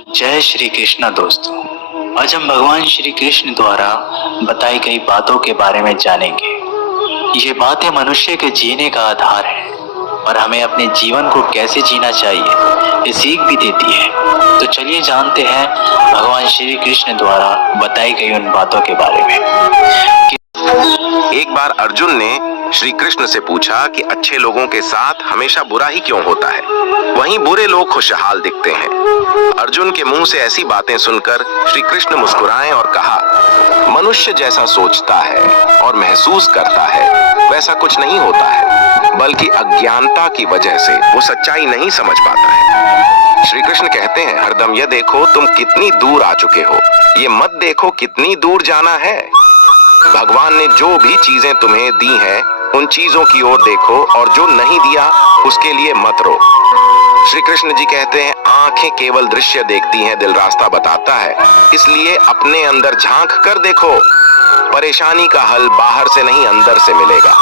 जय श्री कृष्ण दोस्तों। आज हम भगवान श्री कृष्ण द्वारा बताई गई बातों के बारे में जानेंगे। ये बातें मनुष्य के जीने का आधार है और हमें अपने जीवन को कैसे जीना चाहिए ये सीख भी देती है। तो चलिए जानते हैं भगवान श्री कृष्ण द्वारा बताई गई उन बातों के बारे में। एक बार अर्जुन ने श्री कृष्ण से पूछा कि अच्छे लोगों के साथ हमेशा बुरा ही क्यों होता है, वहीं बुरे लोग खुशहाल दिखते हैं। अर्जुन के मुंह से ऐसी बातें सुनकर श्री कृष्ण मुस्कुराए और कहा, मनुष्य जैसा सोचता है और महसूस करता है वैसा कुछ नहीं होता है, बल्कि अज्ञानता की वजह से वो सच्चाई नहीं समझ पाता है। श्री कृष्ण कहते हैं, हरदम यह देखो तुम कितनी दूर आ चुके हो, ये मत देखो कितनी दूर जाना है। भगवान ने जो भी चीजें तुम्हें दी हैं, उन चीजों की ओर देखो और जो नहीं दिया उसके लिए मत रो। श्री कृष्ण जी कहते हैं, आंखें केवल दृश्य देखती हैं, दिल रास्ता बताता है, इसलिए अपने अंदर झांक कर देखो। परेशानी का हल बाहर से नहीं अंदर से मिलेगा।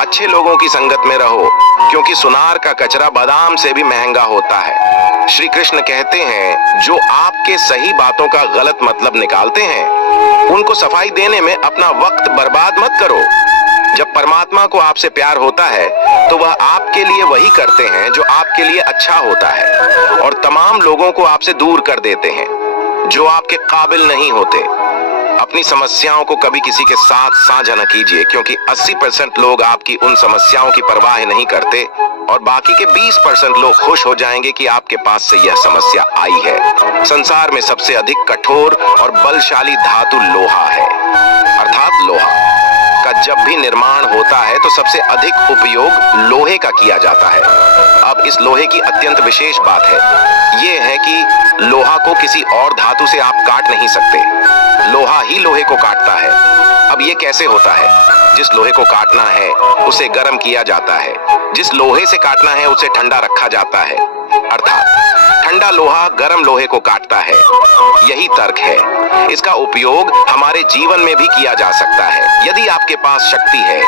अच्छे लोगों की संगत में रहो, क्योंकि सुनार का कचरा बादाम से भी महंगा होता है। श्री कृष्ण कहते हैं, जो आपके सही बातों का गलत मतलब निकालते हैं, उनको सफाई देने में अपना वक्त बर्बाद मत करो। जब परमात्मा को आपसे प्यार होता है तो वह आपके लिए वही करते हैं जो आपके लिए अच्छा होता है, और तमाम लोगों को आपसे दूर कर देते हैं जो आपके काबिल नहीं होते। अपनी समस्याओं को कभी किसी के साथ साझा न कीजिए, क्योंकि 80% लोग आपकी उन समस्याओं की परवाह नहीं करते और बाकी के 20% लोग खुश हो जाएंगे कि आपके पास से यह समस्या आई है। संसार में सबसे अधिक कठोर और बलशाली धातु लोहा है, अर्थात लोहा का जब भी निर्माण होता है तो सबसे अधिक उपयोग लोहे का किया जाता है। अब इस लोहे की अत्यंत विशेष बात है, ये है कि लोहा को किसी और धातु से आप काट नहीं सकते, लोहा ही लोहे को काटता है। अब ये कैसे होता है? जिस लोहे को काटना है उसे गर्म किया जाता है, जिस लोहे से काटना है उसे ठंडा रखा जाता है, अर्थात ठंडा लोहा गर्म लोहे को काटता है। यही तर्क है। इसका उपयोग हमारे जीवन में भी किया जा सकता है। यदि आपके पास शक्ति है,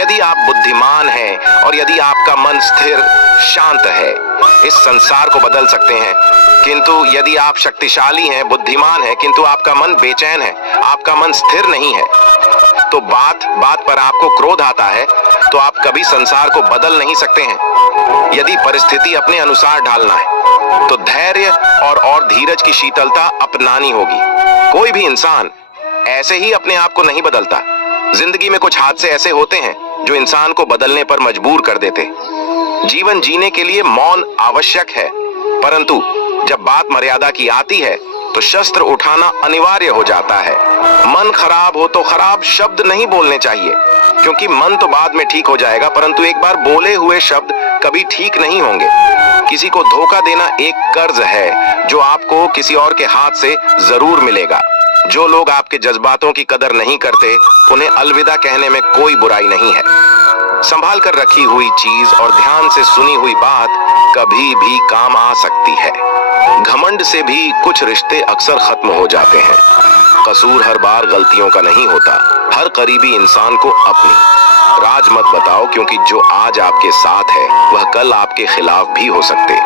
यदि आप बुद्धिमान हैं और यदि आपका मन स्थिर शांत है, इस संसार को बदल सकते हैं। किंतु यदि आप शक्तिशाली हैं, बुद्धिमान हैं, किंतु आपका मन बेचैन है, आपका मन स्थिर नहीं है, तो बात बात पर आपको क्रोध आता है, तो आप कभी संसार को बदल नहीं सकते हैं। यदि परिस्थिति अपने अनुसार ढालना है तो धैर्य और धीरज की शीतलता अपनानी होगी। कोई भी इंसान ऐसे ही अपने आप को नहीं बदलता। जिंदगी में कुछ हादसे ऐसे होते हैं जो इंसान को बदलने पर मजबूर कर देते। जीवन जीने के लिए मौन आवश्यक है, परंतु जब बात मर्यादा की आती है तो शस्त्र उठाना अनिवार्य हो जाता है। मन खराब हो तो खराब शब्द नहीं बोलने चाहिए, क्योंकि मन तो बाद में ठीक हो जाएगा, परंतु एक बार बोले हुए शब्द कभी ठीक नहीं होंगे। किसी को धोखा देना एक कर्ज है जो आपको किसी और के हाथ से जरूर मिलेगा। जो लोग आपके जज्बातों की कदर नहीं करते, उन्हें अलविदा कहने में कोई बुराई नहीं है। संभाल कर रखी हुई चीज और ध्यान से सुनी हुई बात कभी भी काम आ सकती है। घमंड से भी कुछ रिश्ते अक्सर खत्म हो जाते हैं। कसूर हर बार गलतियों का नहीं होता। हर करीबी इंसान को अपनी राज मत बताओ, क्योंकि जो आज आपके साथ है वह कल आपके खिलाफ भी हो सकते।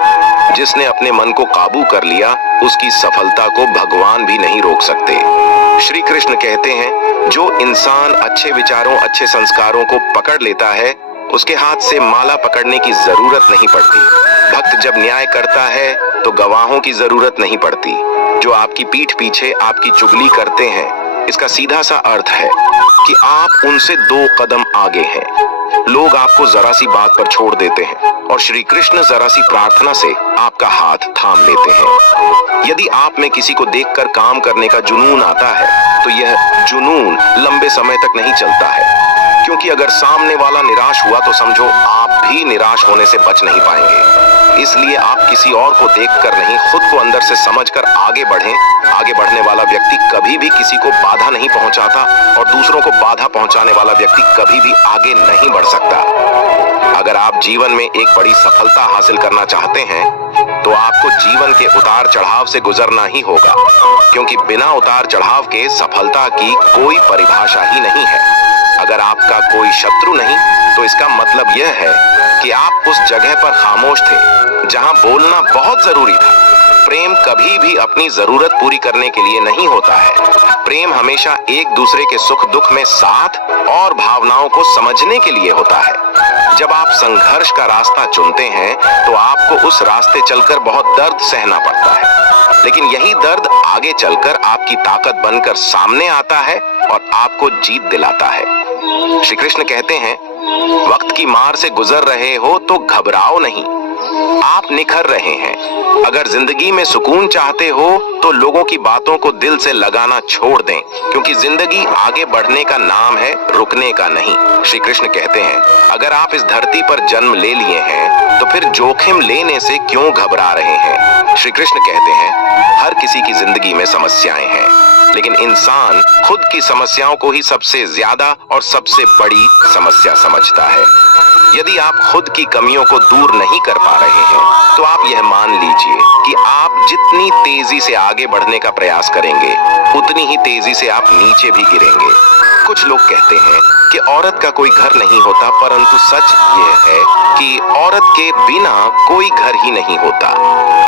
जिसने अपने मन को काबू कर लिया, उसकी सफलता को भगवान भी नहीं रोक सकते। श्री कृष्ण कहते हैं, जो इंसान अच्छे विचारों, अच्छे संस्कारों को पकड़ लेता है, उसके हाथ से माला पकड़ने की जरूरत नहीं पड़ती। भक्त जब न्याय करता है तो गवाहों की जरूरत नहीं पड़ती। जो आपकी पीठ पीछे आपकी चुगली करते हैं, इसका सीधा सा अर्थ है कि आप उनसे 2 कदम आगे हैं। लोग आपको जरा सी बात पर छोड़ देते हैं और श्री कृष्ण जरा सी प्रार्थना से आपका हाथ थाम लेते हैं। यदि आप में किसी को देखकर काम करने का जुनून आता है, तो यह जुनून लंबे समय तक नहीं चलता है, क्योंकि अगर सामने वाला निराश हुआ तो समझो आप भी निराश होने से बच नहीं पाएंगे। इसलिए आप किसी और को देखकर नहीं, खुद को अंदर से समझकर आगे बढ़ें। आगे बढ़ने वाला व्यक्ति कभी भी किसी को बाधा नहीं पहुंचाता और दूसरों को बाधा पहुंचाने वाला व्यक्ति कभी भी आगे नहीं बढ़ सकता। अगर आप जीवन में एक बड़ी सफलता हासिल करना चाहते हैं तो आपको जीवन के उतार चढ़ाव से गुजरना ही होगा, क्योंकि बिना उतार चढ़ाव के सफलता की कोई परिभाषा ही नहीं है। अगर आपका कोई शत्रु नहीं, तो इसका मतलब यह है कि आप उस जगह पर खामोश थे जहां बोलना बहुत जरूरी था। प्रेम कभी भी अपनी जरूरत पूरी करने के लिए नहीं होता है। प्रेम हमेशा एक दूसरे के सुख दुख में साथ और भावनाओं को समझने के लिए होता है। जब आप संघर्ष का रास्ता चुनते हैं तो आपको उस रास्ते चलकर बहुत दर्द सहना पड़ता है, लेकिन यही दर्द आगे चलकर आपकी ताकत बनकर सामने आता है और आपको जीत दिलाता है। श्री कृष्ण कहते हैं, वक्त की मार से गुजर रहे हो तो घबराओ नहीं, आप निखर रहे हैं। अगर जिंदगी में सुकून चाहते हो तो लोगों की बातों को दिल से लगाना छोड़ दें, क्योंकि जिंदगी आगे बढ़ने का नाम है, रुकने का नहीं। श्री कृष्ण कहते हैं, अगर आप इस धरती पर जन्म ले लिए हैं तो फिर जोखिम लेने से क्यों घबरा रहे हैं। श्री कृष्ण कहते हैं, हर किसी की जिंदगी में समस्याएं हैं, लेकिन इंसान खुद की समस्याओं को ही सबसे ज्यादा और सबसे बड़ी समस्या समझता है। यदि आप खुद की कमियों को दूर नहीं कर पा रहे हैं तो आप यह मान लीजिए कि आप जितनी तेजी से आगे बढ़ने का प्रयास करेंगे उतनी ही तेजी से आप नीचे भी गिरेंगे। कुछ लोग कहते हैं कि औरत का कोई घर नहीं होता, परंतु सच यह है कि औरत के बिना कोई घर ही नहीं होता।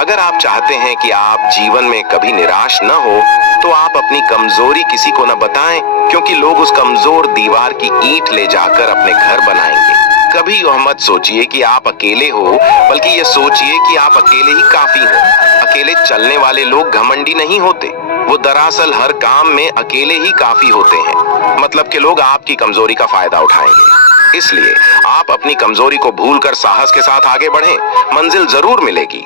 अगर आप चाहते हैं कि आप जीवन में कभी निराश न हो तो आप अपनी कमजोरी किसी को न बताएं, क्योंकि लोग उस कमजोर दीवार की ईंट ले जाकर अपने घर बनाएंगे। कभी यह मत सोचिए कि आप अकेले हो, बल्कि ये सोचिए कि आप अकेले ही काफी हो। अकेले चलने वाले लोग घमंडी नहीं होते, वो दरअसल हर काम में अकेले ही काफी होते हैं। मतलब कि लोग आपकी कमजोरी का फायदा उठाएंगे। इसलिए आप अपनी कमजोरी को भूलकर साहस के साथ आगे बढ़ें, मंजिल जरूर मिलेगी।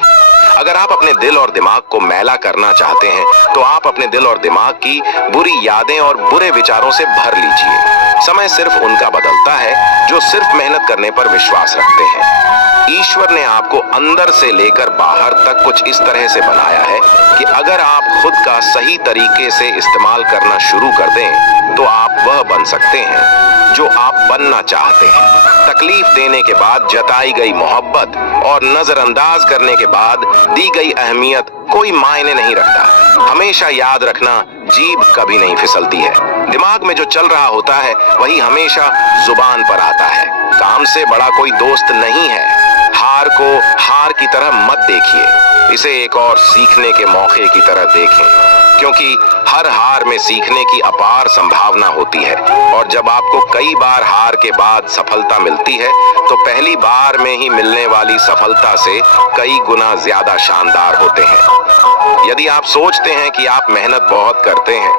अगर आप अपने दिल और दिमाग को मैला करना चाहते हैं तो आप अपने दिल और दिमाग की बुरी यादें और बुरे विचारों से भर लीजिए। समय सिर्फ उनका बदलता है जो सिर्फ मेहनत करने पर विश्वास रखते हैं। ईश्वर ने आपको अंदर से लेकर बाहर तक कुछ इस तरह से बनाया है कि अगर आप खुद का सही तरीके से इस्तेमाल करना शुरू कर दें तो आप वह बन सकते हैं जो आप बनना चाहते हैं। तकलीफ देने के बाद जताई गई मोहब्बत और नजरअंदाज करने के बाद दी गई अहमियत कोई मायने नहीं रखता। हमेशा याद रखना, जीभ कभी नहीं फिसलती है। दिमाग में जो चल रहा होता है वही हमेशा जुबान पर आता है। काम से बड़ा कोई दोस्त नहीं है। हार को हार की तरह मत देखिए, इसे एक और सीखने के मौके की तरह देखें, क्योंकि हर हार में सीखने की अपार संभावना होती है। और जब आपको कई बार हार के बाद सफलता मिलती है तो पहली बार में ही मिलने वाली सफलता से कई गुना ज्यादा शानदार होते हैं। यदि आप सोचते हैं कि आप मेहनत बहुत करते हैं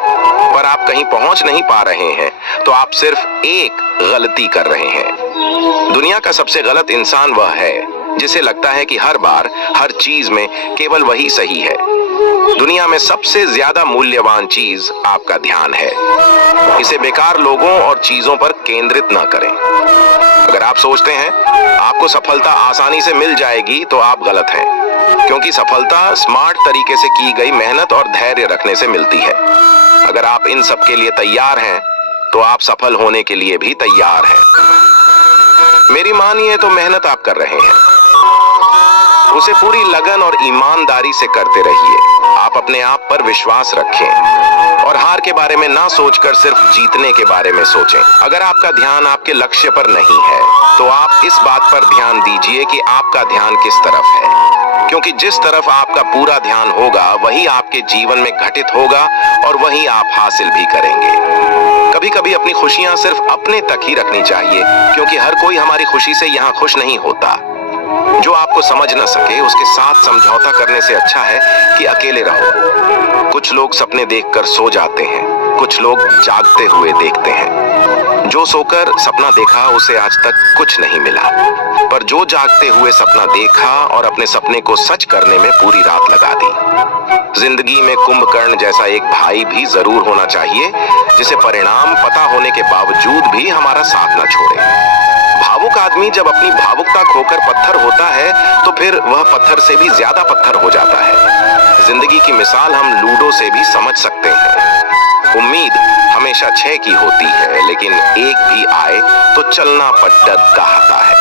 पर आप कहीं पहुंच नहीं पा रहे हैं तो आप सिर्फ एक गलती कर रहे हैं। दुनिया का सबसे गलत इंसान वह है जिसे लगता है कि हर बार हर चीज में केवल वही सही है। दुनिया में सबसे ज्यादा मूल्यवान चीज आपका ध्यान है। इसे बेकार लोगों और चीजों पर केंद्रित न करें। अगर आप सोचते हैं आपको सफलता आसानी से मिल जाएगी तो आप गलत हैं, क्योंकि सफलता स्मार्ट तरीके से की गई मेहनत और धैर्य रखने से मिलती है। अगर आप इन सब के लिए तैयार हैं तो आप सफल होने के लिए भी तैयार हैं। मेरी मानिए तो मेहनत आप कर रहे हैं, उसे पूरी लगन और ईमानदारी से करते रहिए। आप अपने आप पर विश्वास रखें और हार के बारे में ना सोचकर सिर्फ जीतने के बारे में सोचें। अगर आपका ध्यान आपके लक्ष्य पर नहीं है तो आप इस बात पर ध्यान दीजिए कि आपका ध्यान किस तरफ है, क्योंकि जिस तरफ आपका पूरा ध्यान होगा वही आपके जीवन में घटित होगा और वही आप हासिल भी करेंगे। कभी कभी अपनी खुशियां सिर्फ अपने तक ही रखनी चाहिए, क्योंकि हर कोई हमारी खुशी से यहाँ खुश नहीं होता। जो आपको समझ न सके उसके साथ समझौता करने से अच्छा है कि अकेले रहो। कुछ लोग सपने देखकर सो जाते हैं, कुछ लोग जागते हुए देखते हैं। जो सोकर सपना देखा उसे आज तक कुछ नहीं मिला, पर जो जागते हुए सपना देखा और अपने सपने को सच करने में पूरी रात लगा दी। जिंदगी में कुंभकर्ण जैसा एक भाई भी जरूर होना चाहिए, जिसे परिणाम पता होने के बावजूद भी हमारा साथ न छोड़े। भावुक आदमी जब अपनी भावुकता खोकर पत्थर होता है तो फिर वह पत्थर से भी ज्यादा पत्थर हो जाता है। जिंदगी की मिसाल हम लूडो से भी समझ सकते हैं। उम्मीद हमेशा 6 की होती है, लेकिन एक भी आए तो चलना पट्टा कहता है।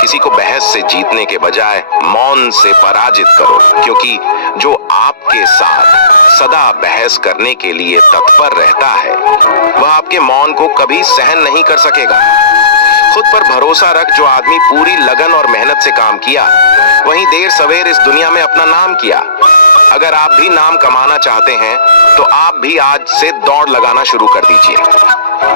किसी को बहस से जीतने के बजाय मौन से पराजित करो, क्योंकि जो आपके साथ सदा बहस करने के लिए तत्पर रहता है वह आपके मौन को कभी सहन नहीं कर सकेगा। खुद पर भरोसा रख। जो आदमी पूरी लगन और मेहनत से काम किया वहीं देर सवेर इस दुनिया में अपना नाम किया। अगर आप भी नाम कमाना चाहते हैं तो आप भी आज से दौड़ लगाना शुरू कर दीजिए।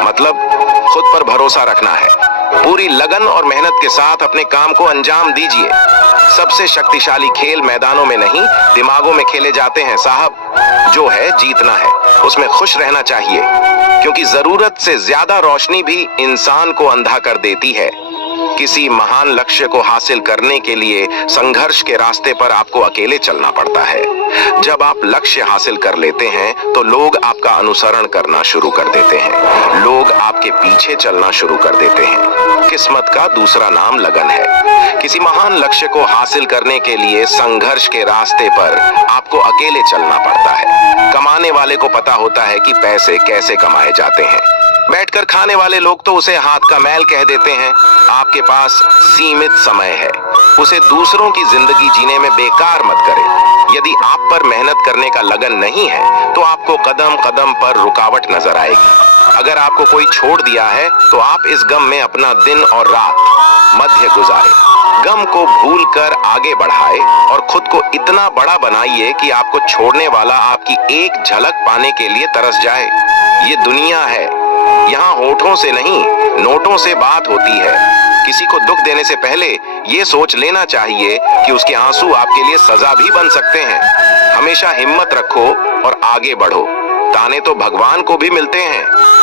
मतलब खुद पर भरोसा रखना है। पूरी लगन और मेहनत के साथ अपने काम को अंजाम दीजिए। सबसे शक्तिशाली खेल मैदानों में नहीं, दिमागों में खेले जाते हैं साहब। जो है जीतना है, उसमें खुश रहना चाहिए, क्योंकि जरूरत से ज्यादा रोशनी भी इंसान को अंधा कर देती है। किसी महान लक्ष्य को हासिल करने के लिए संघर्ष के रास्ते पर आपको अकेले चलना पड़ता है। जब आप लक्ष्य हासिल कर लेते हैं तो लोग आपका अनुसरण करना शुरू कर देते हैं। लोग आपके पीछे चलना शुरू कर देते हैं। किस्मत का दूसरा नाम लगन है। किसी महान लक्ष्य को हासिल करने के लिए संघर्ष के रास्ते पर आपको अकेले चलना पड़ता है। कमाने वाले को पता होता है कि पैसे कैसे कमाए जाते हैं। बैठकर खाने वाले लोग तो उसे हाथ का मैल कह देते हैं। आपके पास सीमित समय है, उसे दूसरों की जिंदगी जीने में बेकार मत करें। यदि आप पर मेहनत करने का लगन नहीं है तो आपको कदम कदम पर रुकावट नजर आएगी। अगर आपको कोई छोड़ दिया है तो आप इस गम में अपना दिन और रात मध्य गुजारें। गम को भूलकर आगे बढ़ाए और खुद को इतना बड़ा बनाइए कि आपको छोड़ने वाला आपकी एक झलक पाने के लिए तरस जाए। ये दुनिया है, यहाँ होठों से नहीं नोटों से बात होती है। किसी को दुख देने से पहले ये सोच लेना चाहिए कि उसके आंसू आपके लिए सजा भी बन सकते हैं। हमेशा हिम्मत रखो और आगे बढ़ो। ताने तो भगवान को भी मिलते हैं,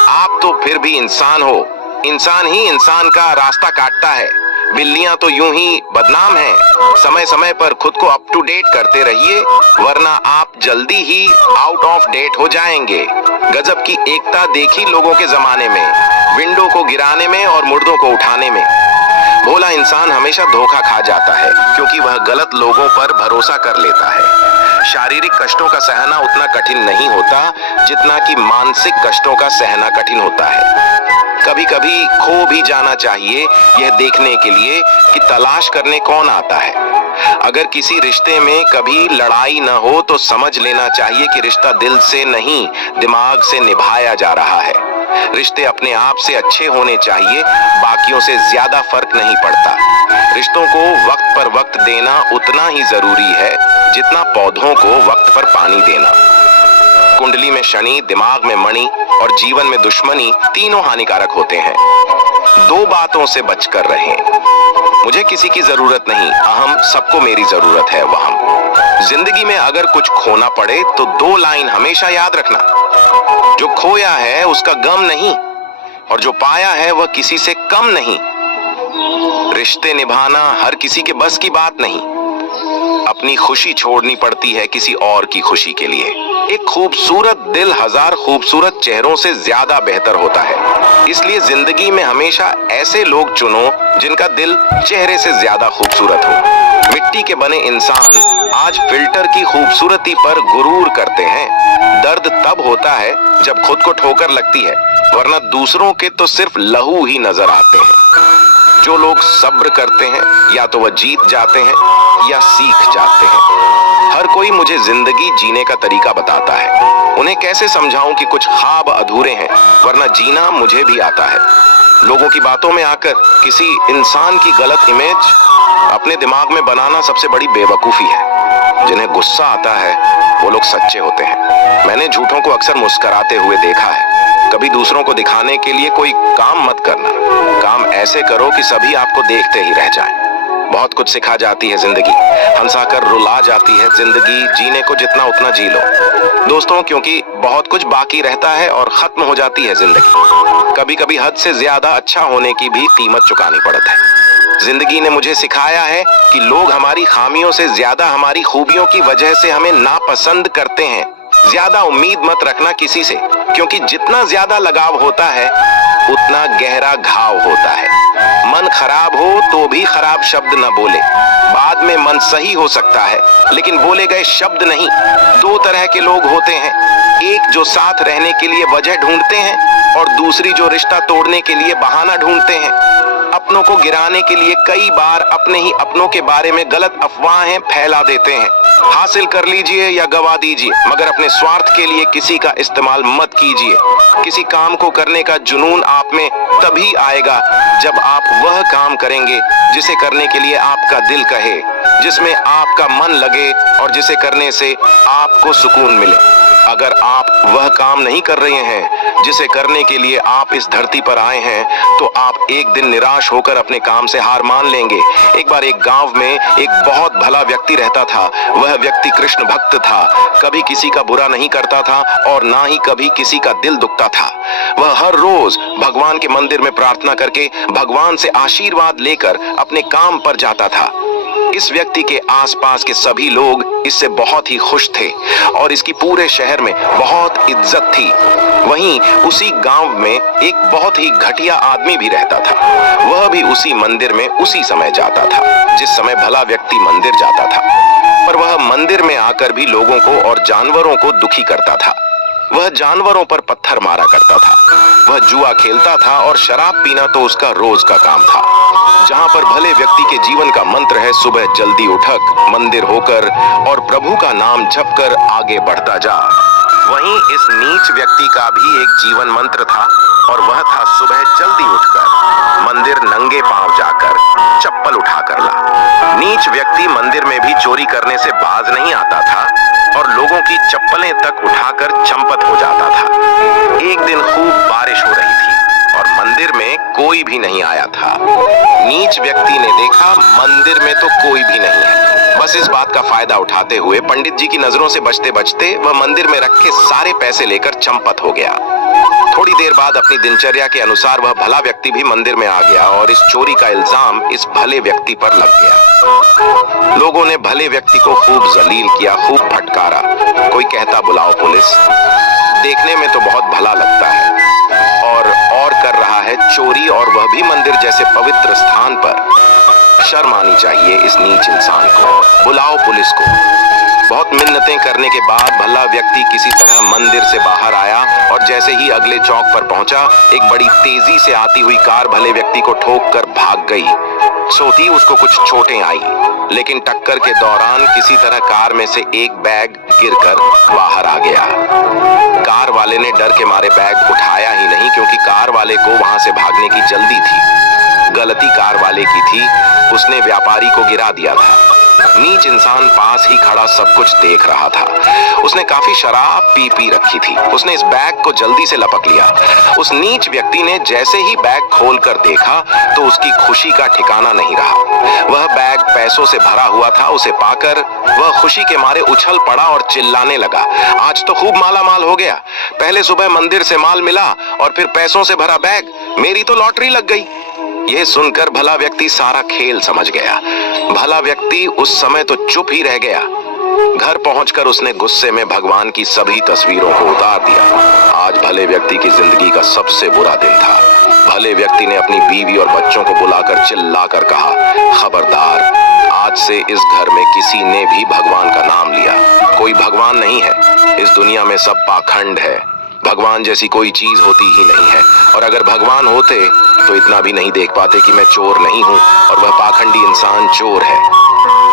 आप तो फिर भी इंसान हो। इंसान ही इंसान का रास्ता काटता है। बिल्लियां तो यूं ही बदनाम हैं। समय समय पर खुद को अप टू डेट करते रहिए, वरना आप जल्दी ही आउट ऑफ डेट हो जाएंगे। गजब की एकता देखी लोगों के जमाने में, विंडो को गिराने में और मुर्दों को उठाने में। भोला इंसान हमेशा धोखा खा जाता है क्योंकि वह गलत लोगों पर भरोसा कर लेता है। शारीरिक कष्टों का सहना उतना कठिन नहीं होता जितना कि मानसिक कष्टों का सहना कठिन होता है। कभी कभी खो भी जाना चाहिए, यह देखने के लिए कि तलाश करने कौन आता है। अगर किसी रिश्ते में कभी लड़ाई न हो तो समझ लेना चाहिए कि रिश्ता दिल से नहीं दिमाग से निभाया जा रहा है। रिश्ते अपने आप से अच्छे होने चाहिए, बाकियों से ज्यादा फर्क नहीं पड़ता। रिश्तों को वक्त पर वक्त देना उतना ही जरूरी है जितना पौधों को वक्त पर पानी देना। कुंडली में शनि, दिमाग में मणि और जीवन में दुश्मनी तीनों हानिकारक होते हैं। दो बातों से बचकर रहें। मुझे किसी की जरूरत नहीं, अहम सबको मेरी जरूरत है वहम। जिंदगी में अगर कुछ खोना पड़े तो दो लाइन हमेशा याद रखना, जो खोया है उसका गम नहीं और जो पाया है वह किसी से कम नहीं। रिश्ते निभाना हर किसी के बस की बात नहीं। अपनी खुशी छोड़नी पड़ती है किसी और की खुशी के लिए। एक खूबसूरत दिल हजार खूबसूरत चेहरों से ज्यादा बेहतर होता है। इसलिए जिंदगी में हमेशा ऐसे लोग चुनो जिनका दिल चेहरे से ज्यादा खूबसूरत हो। मिट्टी के बने इंसान आज फिल्टर की खूबसूरती पर गुरूर करते हैं। दर्द तब होता है जब खुद को ठोकर लगती है, वरना दूसरों के तो सिर्फ लहू ही नजर आते हैं। जो लोग सब्र करते हैं या तो वह जीत जाते हैं या सीख जाते हैं। हर कोई मुझे जिंदगी जीने का तरीका बताता है। उन्हें कैसे समझाऊं कि कुछ ख्वाब अधूरे हैं, वरना जीना मुझे भी आता है। लोगों की बातों में आकर किसी इंसान की गलत इमेज अपने दिमाग में बनाना सबसे बड़ी बेवकूफी है। जिन्हें गुस्सा आता है वो लोग सच्चे होते हैं। मैंने झूठों को अक्सर मुस्कुराते हुए देखा है। कभी दूसरों को दिखाने के लिए कोई काम मत करना, काम ऐसे करो कि सभी आपको देखते ही रह जाएं। बहुत कुछ सिखा जाती है जिंदगी, हंसाकर रुला जाती है जिंदगी। जीने को जितना उतना जी लो दोस्तों, क्योंकि बहुत कुछ बाकी रहता है और खत्म हो जाती है जिंदगी। कभी कभी हद से ज्यादा अच्छा होने की भी कीमत चुकानी पड़ती है। जिंदगी ने मुझे सिखाया है कि लोग हमारी खामियों से ज्यादा हमारी खूबियों की वजह से हमें नापसंद करते हैं। ज्यादा उम्मीद मत रखना किसी से, क्योंकि जितना ज्यादा लगाव होता है उतना गहरा घाव होता है। मन खराब हो तो भी खराब शब्द न बोले। बाद में मन सही हो सकता है लेकिन बोले गए शब्द नहीं। दो तरह के लोग होते हैं, एक जो साथ रहने के लिए वजह ढूंढते हैं और दूसरी जो रिश्ता तोड़ने के लिए बहाना ढूंढते हैं। अपनों को गिराने के लिए कई बार अपने ही अपनों के बारे में गलत अफवाहें फैला देते हैं। हासिल कर लीजिए या गवा दीजिए, मगर अपने स्वार्थ के लिए किसी का इस्तेमाल मत कीजिए। किसी काम को करने का जुनून आप में तभी आएगा जब आप वह काम करेंगे जिसे करने के लिए आपका दिल कहे, जिसमें आपका मन लगे और जिसे करने से आपको सुकून मिले। अगर आप वह काम नहीं कर रहे हैं जिसे करने के लिए आप इस धरती पर आए हैं, तो आप एक दिन निराश होकर अपने काम से हार मान लेंगे। एक बार एक गांव में एक बहुत भला व्यक्ति रहता था। वह व्यक्ति कृष्ण भक्त था, कभी किसी का बुरा नहीं करता था और ना ही कभी किसी का दिल दुखता था। वह हर रोज भगवान के मंदिर में प्रार्थना करके भगवान से आशीर्वाद लेकर अपने काम पर जाता था। इस व्यक्ति के आसपास के सभी लोग इससे बहुत ही खुश थे और इसकी पूरे शहर में बहुत इज्जत थी। वहीं उसी गांव में एक बहुत ही घटिया आदमी भी रहता था। वह भी उसी मंदिर में उसी समय जाता था जिस समय भला व्यक्ति मंदिर जाता था, पर वह मंदिर में आकर भी लोगों को और जानवरों को दुखी करता था। वह जानवरों पर पत्थर मारा करता था, वह जुआ खेलता था और शराब पीना तो उसका रोज का काम था। जहां पर भले व्यक्ति के जीवन का मंत्र है सुबह जल्दी उठक, मंदिर होकर और प्रभु का नाम जपकर आगे बढ़ता जा, वहीं इस नीच व्यक्ति का भी एक जीवन मंत्र था और वह था सुबह जल्दी उठकर मंदिर नंगे पांव जाकर चप्पल उठाकर ला। नीच व्यक्ति मंदिर में भी चोरी करने से बाज नहीं आता था और लोगों की चप्पलें तक उठाकर चंपत हो जाता था। एक दिन खूब बारिश हो रही थी और मंदिर में कोई भी नहीं आया था। नीच व्यक्ति ने देखा मंदिर में तो कोई भी नहीं है। बस इस बात का फायदा उठाते हुए पंडित जी की नजरों से बचते बचते वह मंदिर में रखे सारे पैसे लेकर चंपत हो गया। थोड़ी देर बाद अपनी दिनचर्या के अनुसार वह भला व्यक्ति भी मंदिर में आ गया और इस चोरी का इल्जाम इस भले व्यक्ति पर लग गया। लोगों ने भले व्यक्ति को खूब जलील किया, खूब फटकारा। कोई कहता बुलाओ पुलिस, देखने में तो बहुत भला लगता है और कर रहा है चोरी, और वह भी मंदिर जैसे पवित्र स्थान पर। शर्म आनी चाहिए इस नीच इंसान को, बुलाओ पुलिस को। बहुत मिन्नतें करने के बाद भला व्यक्ति किसी तरह मंदिर से बाहर आया और जैसे ही अगले चौक पर पहुंचा, एक बड़ी तेजी से आती हुई कार भले व्यक्ति को ठोक कर भाग गई। सोती उसको कुछ चोटें आई, लेकिन टक्कर के दौरान किसी तरह कार में से एक बैग गिरकर बाहर आ गया। कार वाले ने डर के मारे बैग उठाया ही नहीं, क्योंकि कार वाले को वहां से भागने की जल्दी थी। गलती कार वाले की थी, उसने व्यापारी को गिरा दिया था। नीच इंसान पास ही खड़ा सब कुछ देख रहा था। उसने काफी शराब पी रखी थी। उसने इस बैग को जल्दी से लपक लिया। उस नीच व्यक्ति ने जैसे ही बैग खोलकर देखा तो उसकी खुशी का ठिकाना नहीं रहा। वह बैग पैसों से भरा हुआ था। उसे पाकर वह खुशी के मारे उछल पड़ा और चिल्लाने लगा, आज तो खूब माला माल हो गया। पहले सुबह मंदिर से माल मिला और फिर पैसों से भरा बैग, मेरी तो लॉटरी लग गई। यह सुनकर भला व्यक्ति सारा खेल समझ गया। भला व्यक्ति उस समय तो चुप ही रह गया। घर पहुंचकर उसने गुस्से में भगवान की सभी तस्वीरों को उतार दिया। आज भले व्यक्ति की जिंदगी का सबसे बुरा दिन था। भले व्यक्ति ने अपनी बीवी और बच्चों को बुलाकर चिल्लाकर कहा, खबरदार, आज से इस घर में किसी ने भी भगवान का नाम लिया, कोई भगवान नहीं है। इस दुनिया में सब पाखंड है। भगवान जैसी कोई चीज होती ही नहीं है, और अगर भगवान होते तो इतना भी नहीं देख पाते कि मैं चोर नहीं हूं और वह पाखंडी इंसान चोर है।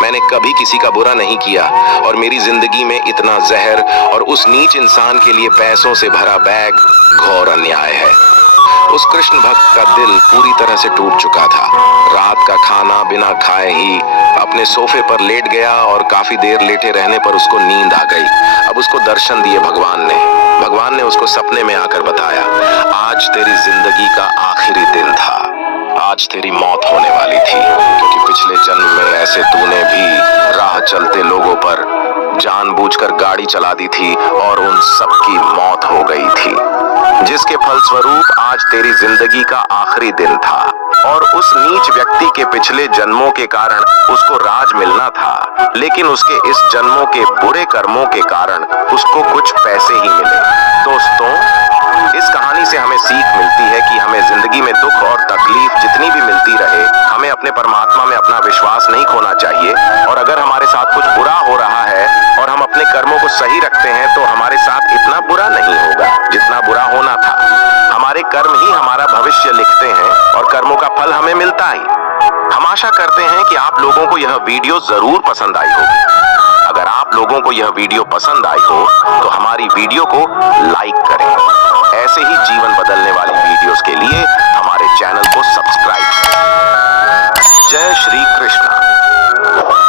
मैंने कभी किसी का बुरा नहीं किया और मेरी जिंदगी में इतना जहर और उस नीच इंसान के लिए पैसों से भरा बैग घोर अन्याय है। उस कृष्ण भक्त का दिल पूरी तरह से टूट चुका था। रात का खाना बिना खाए ही अपने सोफे पर लेट गया और काफी देर लेटे रहने पर उसको नींद आ गई। अब उसको दर्शन दिए भगवान ने उसको सपने में आकर बताया, आज तेरी जिंदगी का आखिरी दिन था। आज तेरी मौत होने वाली थी, क्योंकि पिछले जन्म में ऐसे तूने भी राह चलते लोगों पर जानबूझकर गाड़ी चला दी थी और उन सबकी मौत हो गई थी, जिसके फलस्वरूप आज तेरी जिंदगी का आखिरी दिन था। और उस नीच व्यक्ति के पिछले जन्मों के कारण उसको राज मिलना था, लेकिन उसके इस जन्मों के बुरे कर्मों के कारण उसको कुछ पैसे ही मिले। दोस्तों, इस कहानी से हमें सीख मिलती है कि हमें जिंदगी में दुख और तकलीफ जितनी भी मिलती रहे, हमें अपने परमात्मा में अपना विश्वास नहीं खोना चाहिए। और अगर हमारे साथ कुछ बुरा हो रहा है और हम अपने कर्मों को सही रखते हैं तो हमारे साथ इतना बुरा नहीं होगा जितना बुरा होना था। हमारे कर्म ही हमारा भविष्य लिखते हैं और कर्मों का फल हमें मिलता ही। हम आशा करते हैं कि आप लोगों को यह वीडियो जरूर पसंद आई होगी। अगर आप लोगों को यह वीडियो पसंद आई हो तो हमारी वीडियो को लाइक करें। ऐसे ही जीवन बदलने वाली वीडियोस के लिए हमारे चैनल को सब्सक्राइब करें। जय श्री कृष्ण।